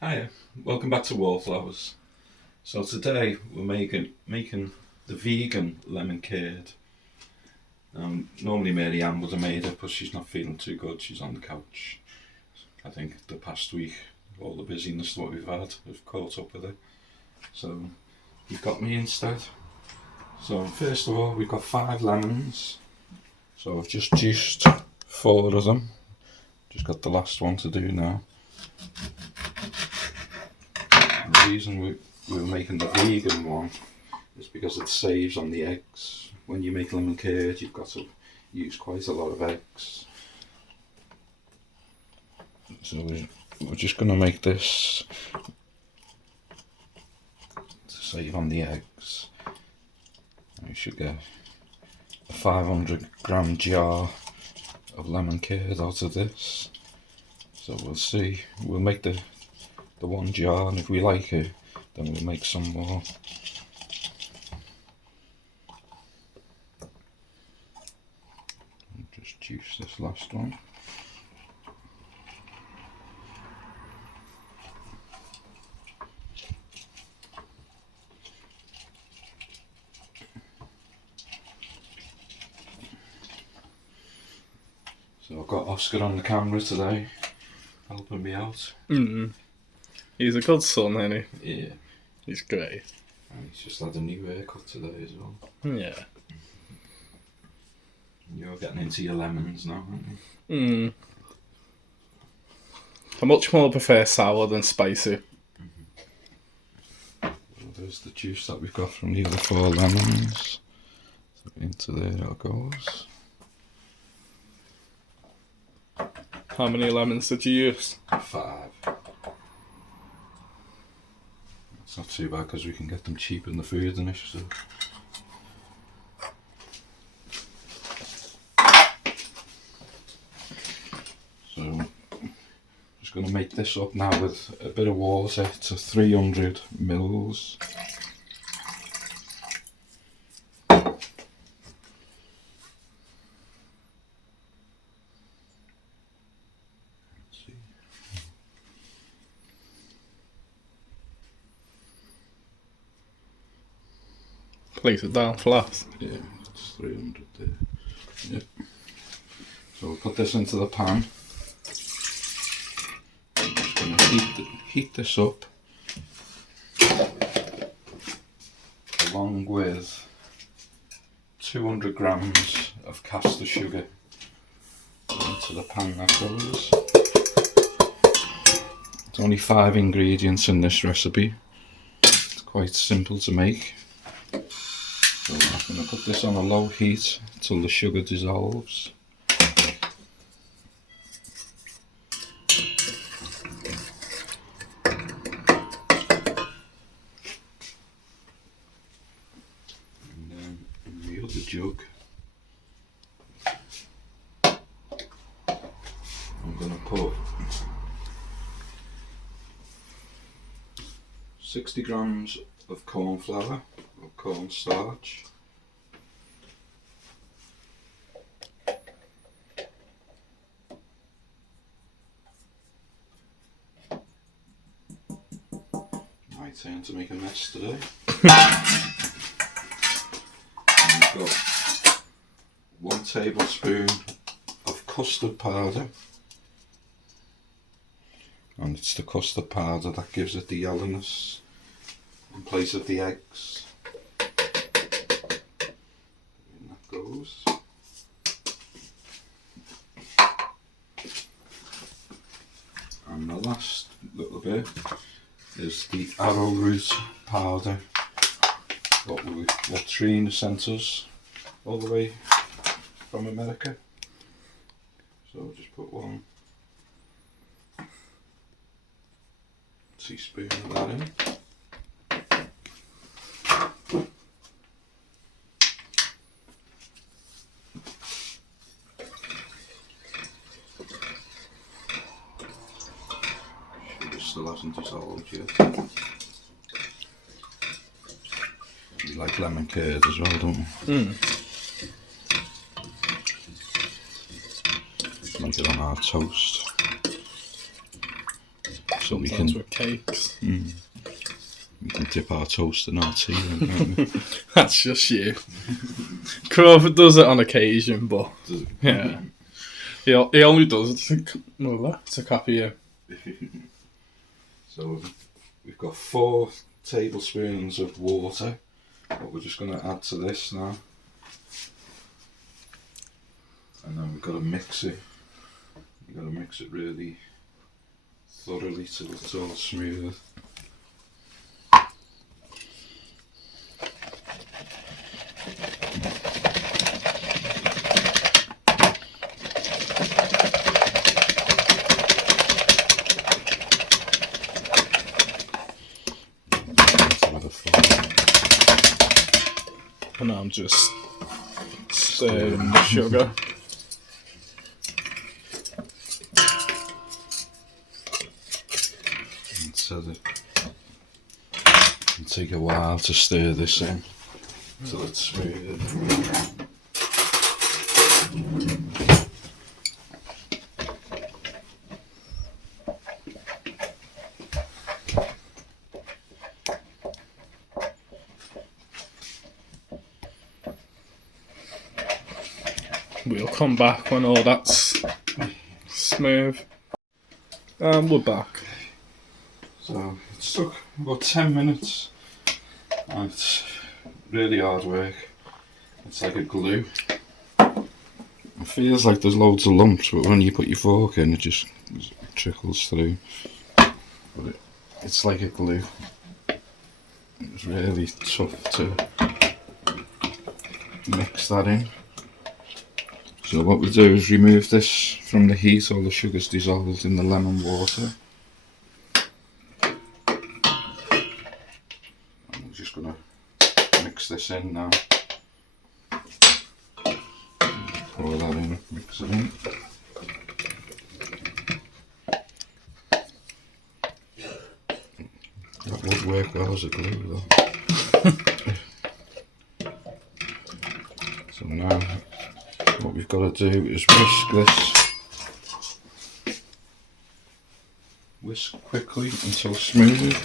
Hiya, welcome back to Wallflowers. So today we're making the vegan lemon curd. Normally Mary Ann would have made it, but she's not feeling too good. She's on the couch. I think the past week, all the busyness that we've had, have caught up with her. So you've got me instead. So first of all, we've got 5 lemons. So I've just juiced 4 of them. Just got the last one to do now. And the reason we were making the vegan one is because it saves on the eggs. When you make lemon curd, you've got to use quite a lot of eggs. So we're just going to make this to save on the eggs. We should get a 500-gram jar of lemon curd out of this. So we'll see. We'll make the one jar, and if we like it, then we'll make some more. Just juice this last one. So I've got Oscar on the camera today, helping me out. He's a good son, isn't he? Yeah. He's great. And he's just had a new haircut today as well. Yeah. You're getting into your lemons now, aren't you? I much more prefer sour than spicy. Well, there's the juice that we've got from the other 4 lemons. So into there it goes. How many lemons did you use? 5. It's not too bad because we can get them cheap in the food initiative. So, just going to make this up now with a bit of water to 300 mils. Place it down flat. Yeah, that's 300 there. Yep. So we'll put this into the pan. I'm just going to heat this up along with 200 grams of caster sugar into the pan that goes. There's only 5 ingredients in this recipe. It's quite simple to make. So I'm going to put this on a low heat until the sugar dissolves. And then in the other jug, I'm going to put 60 grams of cornflour or cornstarch. My turn to make a mess today. We've got 1 tablespoon of custard powder. And it's the custard powder that gives it the yellowness in place of the eggs. And that goes. And the last little bit is the arrowroot powder. What Trina sent us all the way from America. So I'll just put 1 teaspoon of that in. Sugar still hasn't dissolved yet. We like lemon curd as well, don't we? Make it on our toast. So we Sometimes can with cakes. we can dip our toast in our tea. Then, can't we? That's just you. Crawford does it on occasion, but Does it? yeah. He only does it to copy you. So we've got 4 tablespoons of water, what we're just going to add to this now. And then we've got to mix it. You've got to mix it really thoroughly till it's all smooth. And I'm just stirring the sugar. So that it'll take a while to stir this in till it's smooth. We'll come back when all that's smooth. And we're back. So it took about 10 minutes. And it's really hard work. It's like a glue. It feels like there's loads of lumps, but when you put your fork in, it just trickles through. But it's like a glue. It's really tough to mix that in. So what we do is remove this from the heat. All the sugar's dissolved in the lemon water. And we're just going to mix this in now. Pour that in, mix it in. That would work well as a glue though. So now what we've got to do is whisk this. Whisk quickly until smooth.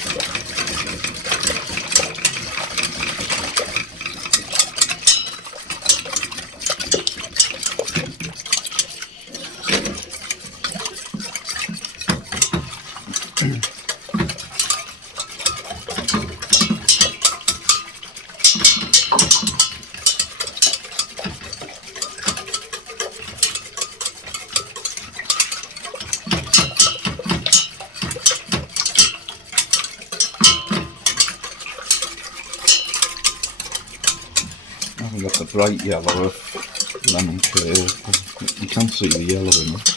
I've got the bright yellow of lemon curd. You can't see the yellow in it.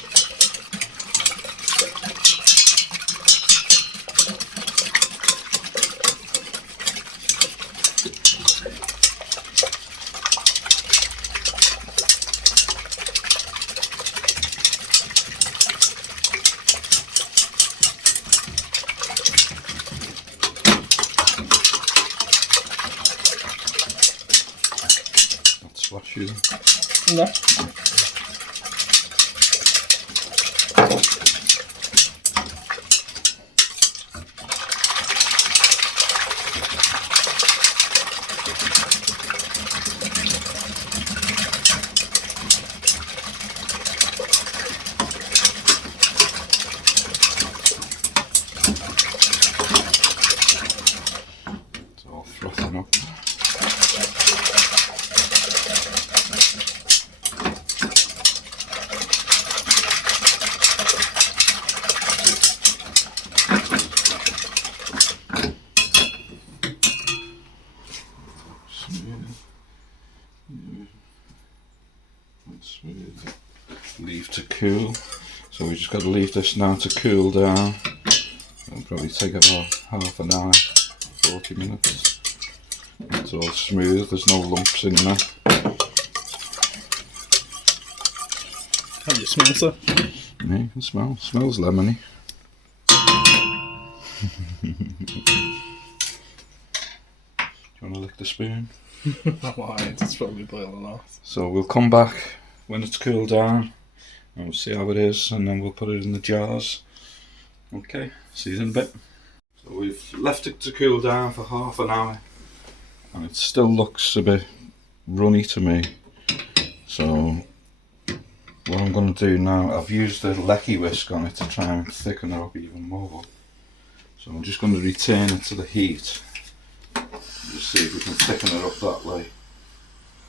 Splash you. No. It's all frothing up. Smooth. Leave to cool. So we just got to leave this now to cool down. It'll probably take about half an hour, 40 minutes. It's all smooth, there's no lumps in there. How do you smell, sir? Yeah, you can smell. It smells lemony. Do you want to lick the spoon? Why? It's probably boiling off. So we'll come back when it's cooled down and we'll see how it is, and then we'll put it in the jars Okay, see you in a bit. So we've left it to cool down for half an hour, and it still looks a bit runny to me. So what I'm going to do now, I've used a lecky whisk on it to try and thicken it up even more. So I'm just going to return it to the heat. Just see if we can thicken it up that way.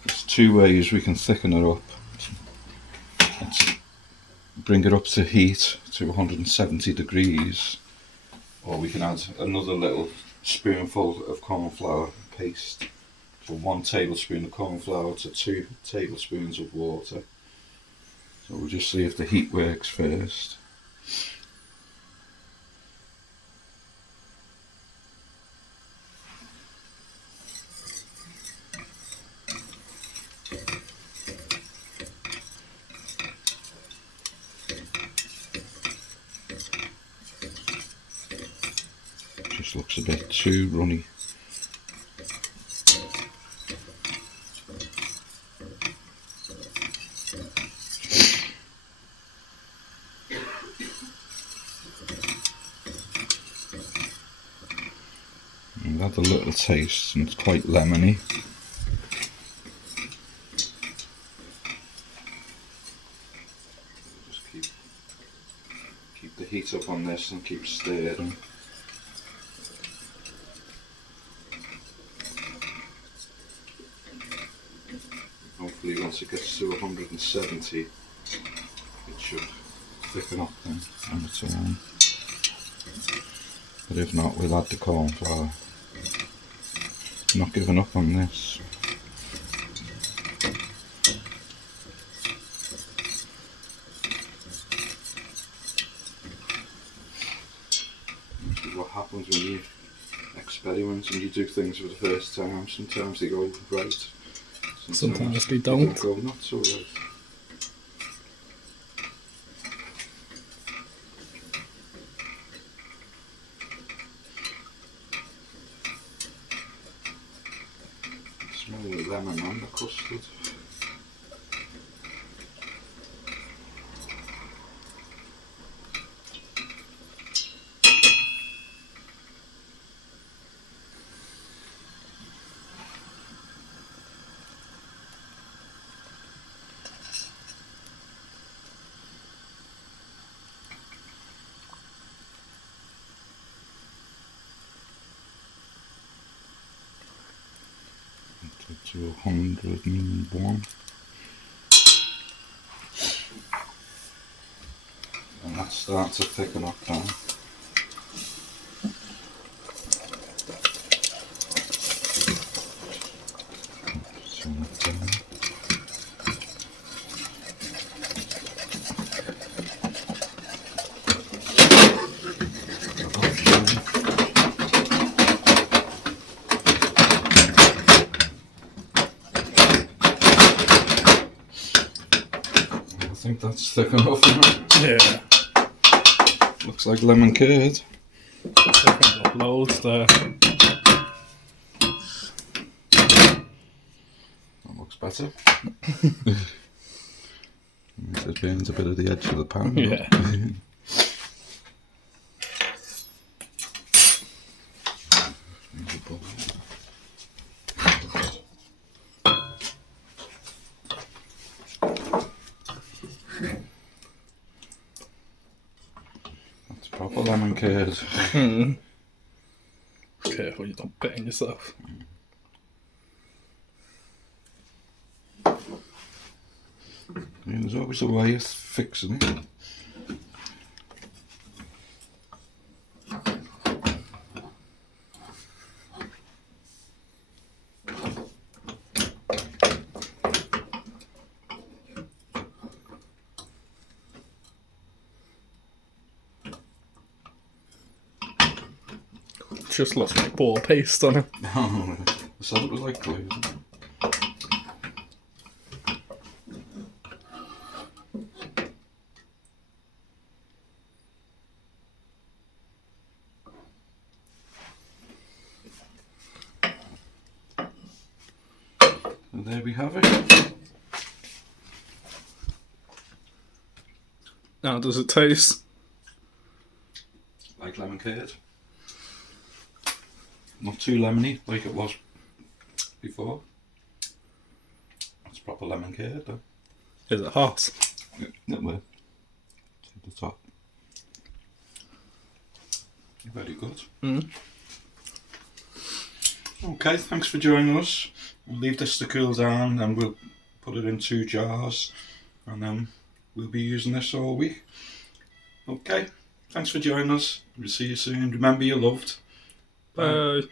There's two ways we can thicken it up. Let's bring it up to heat to 170 degrees, or we can add another little spoonful of cornflour paste. So 1 tablespoon of cornflour to 2 tablespoons of water. So we'll just see if the heat works first. Just looks a bit too runny. I've had a little taste and it's quite lemony. Just keep the heat up on this and keep stirring. Hopefully once it gets to 170 it should thicken up then on its own. But if not, we'll add the cornflour. Not giving up on this. This is what happens when you experiment and you do things for the first time. Sometimes they go right. Sometimes they don't. Go not so right. Smell the lemon and the custard. To 101, and that's starting to thicken up now. So I think that's thick enough now. Yeah. Looks like lemon curd. Thickened up loads there. That looks better. It burns a bit of the edge of the pan. Yeah. That's proper lemon curd. Careful you don't burn yourself. Yeah, there's always a way of fixing it. Just looks like ball paste on it. I said it was like glue. And there we have it. How does it taste? like lemon curd. Not too lemony like it was before. It's proper lemon curd though. Is it hot? It will. At the top. Very good. Mm. Okay, thanks for joining us. We'll leave this to cool down and we'll put it in 2 jars and then we'll be using this all week. Okay, thanks for joining us. We'll see you soon. Remember you're loved. Bye.